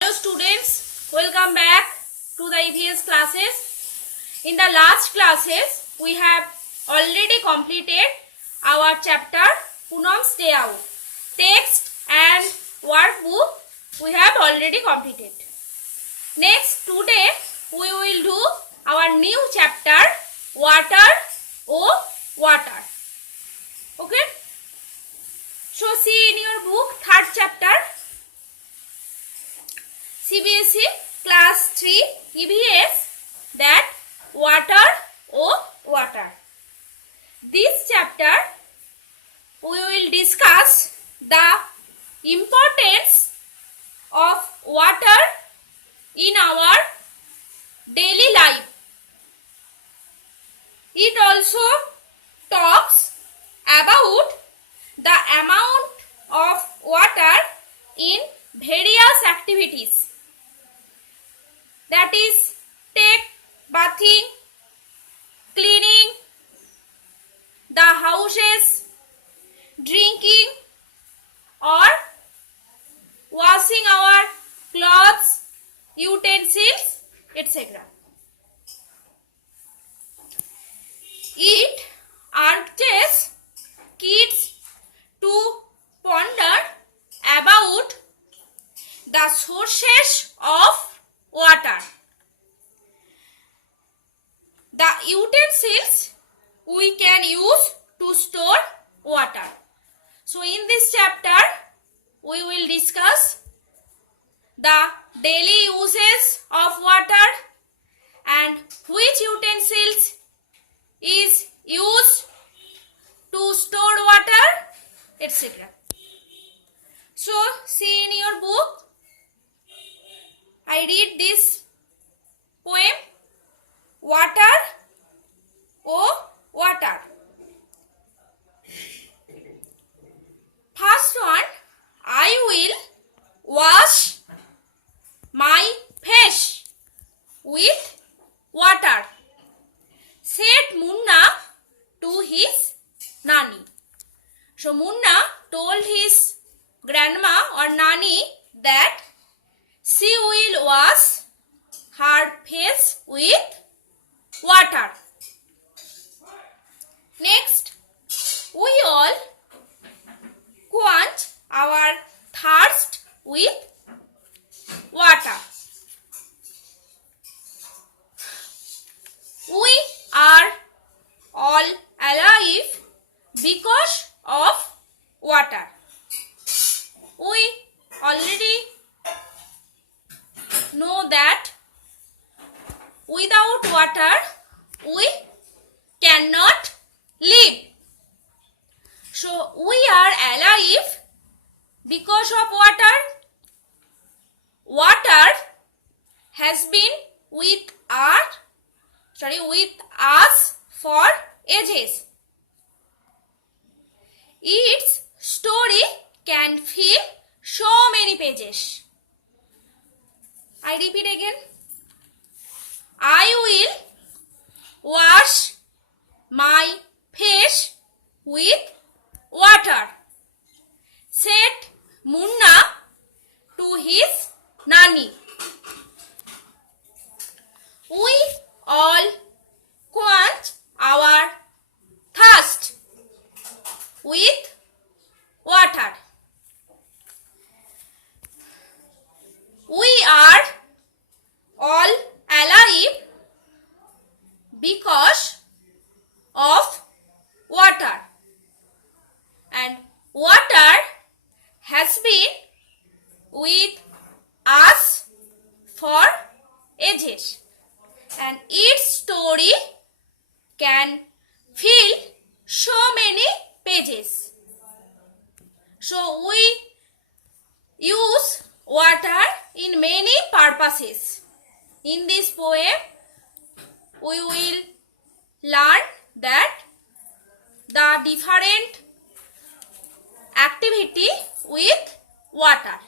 Hello students, welcome back to the EVS classes. In the last classes, we have already completed our chapter Poonam's Day Out. Text and workbook we have already completed. Next, today we will do our new chapter Water O Water. Okay? So see in your book third chapter CBSE class 3 EVS that Water O Water. This chapter we will discuss the importance of water in our daily life. It also talks about the amount of water in various activities, that is take bathing, cleaning the houses, drinking or washing our clothes, utensils, etc. It urges kids to ponder about the sources of water, the utensils we can use to store water. So in this chapter we will discuss the daily uses of water and which utensils is used to store water, etc. So see in your book, I read this poem, Water O Water. First one, I will wash my face with water, said Munna to his Nani. So Munna told his grandma or Nani that she will wash her face with water. Next, we all quench our thirst with water. We are all alive because of water. We already know that without water we cannot live. So we are alive because of water. Water has been with us for ages. Its story can fill so many pages. I repeat again. I will wash my face with water, said Munna to his Nani. We all quench our thirst with water. We are all alive because of water, and water has been with us for ages, and its story can fill so many pages. So we use water in many purposes. In this poem we will learn that the different activity with water.